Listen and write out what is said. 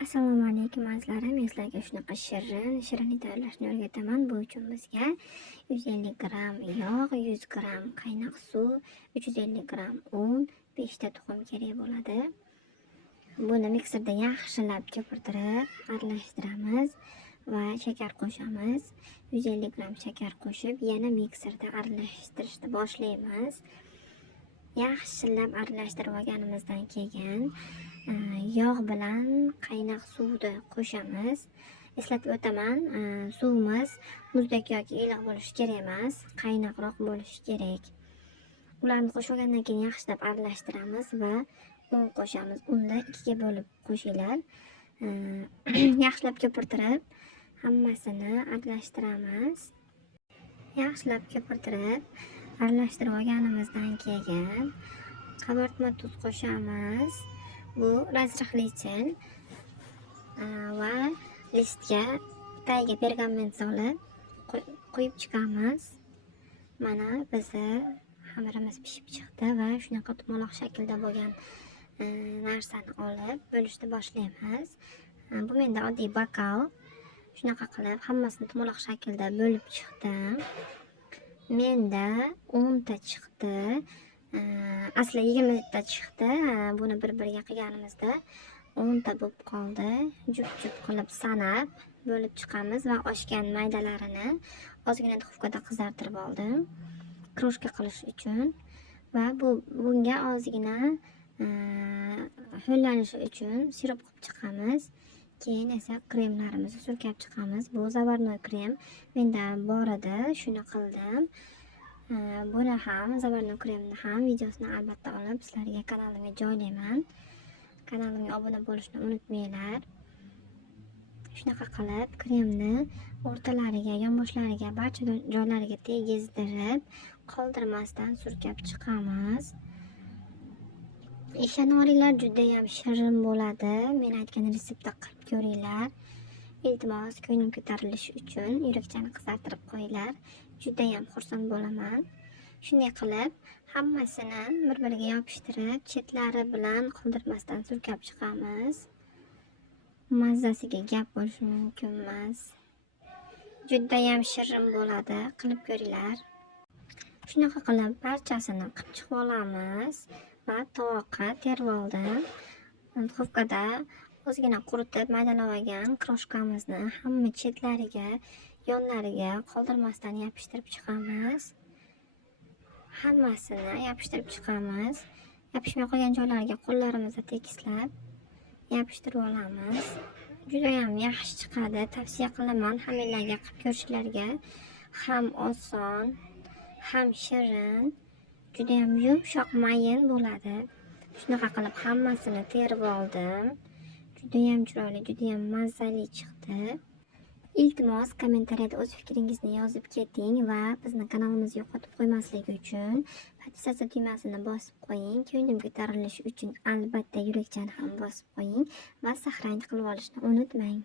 Assalomu alaykum azizlarim. Men sizlarga shunaqa shirin tayyorlashni o'rgataman. Bu uchun bizga 150 gramm yog', 100 gramm qaynoq suv, 350 gramm un, 5 ta tuxum kerak bo'ladi. Buni mikserda yaxshilab ko'pirtirib, aralashtiramiz va shakar qo'shamiz. 150 gramm shakar qo'shib, yana mikserda aralashtirishni boshlaymiz. Yaxshilab aralashtirib olganimizdan keyin yog' bilan qaynoq suvni qo'shamiz. Eslatib o'taman, suvimiz muzdek yoki iliq bo'lishi kerak emas, qaynoqroq bo'lishi kerak. Ularni qo'shib olgandan keyin yaxshilab aralashtiramiz va un qo'shamiz. Unda 2 ga bo'lib qo'shinglar. Yaxshilab ko'pirtirib, hammasini aralashtiramiz. Yaxshilab ko'pirtirib, aralashtirib olganimizdan keyin qabartma tuz qo'shamiz. Bu razrihlichin va listga tagiga pergament solib qo'yib chiqamiz. Mana bizni xamirimiz pishib chiqdi va shunaqa tumaloq shaklda bo'lgan narsani olib bo'lishni boshlaymiz. Bu menda oddiy bokal. Shunaqa qilib hammasini tumaloq shaklda bo'lib chiqdim. Menda 10 ta chiqdi. Asli 20 ta chiqdi. Buni bir-biriga qilganimizda 10 ta bo'lib qoldi. Jup-jup qilib sanab bo'lib chiqamiz va oshgan maydalarini ozgina duxovkada qizartirib oldim. Kroshka qilish uchun va bunga ozgina ho'llanishi uchun sirop qilib chiqamiz. Keyin esa kremlarimizni surkab chiqamiz. Bu zavarnoy krem menda bor edi, shuni qildim. Buni ham, zavarnoy kremni ham videosini albatta olib sizlarga kanalimga joylayman. Kanalimga obuna bo'lishni unutmanglar. Shunaqa qilib kremni o'rtalariga, yonboshlariga, barcha joylariga tegizdirib, qoldirmasdan surkab chiqamiz. Ishonib olinglar, juda ham shirin bo'ladi. Men aytgan retseptda qilib ko'ringlar. Iltimos, ko'nglim ko'tarilishi uchun yurakchani qizartirib qo'yinglar. Juda ham xursand bo'laman. Shunday qilib, hammasini bir-biriga yopishtirib, chetlari bilan qoldirmasdan surkab chiqamiz. Mazzasiga gap bo'lishi mumkin emas. Juda ham shirin bo'ladi. Qilib ko'ringlar. Shunaqa qilib barchasini qilib chiqib olamiz va tovoqqa terib oldim. Duxovkada ozgina quritib maydalab olgan kroshkamizni hamma chetlariga, yonlariga qoldirmasdan yopishtirib chiqamiz. Hammasini yopishtirib chiqamiz. Yopishmay qolgan joylariga qo'llarimizni tekislab yopishtirib olamiz. Juda ham yaxshi chiqadi. Tavsiya qilaman hammanglarga qilib ko'rishlarga. Ham oson, ham shirin, juda ham yumshoq, mayin bo'ladi. Shunaqa qilib hammasini terib oldim. Juda ham chiroyli, juda ham mazali chiqdi. Iltimos, kommentariyada o'z fikringizni yozib keting va bizni kanalimizni yo'qotib qo'ymasligi uchun podpisatsiya tugmasini bosib qo'ying. Ko'nglim ko'tarilishi uchun albatta yurakchani ham bosib qo'ying va sahranch qilib olishni unutmang.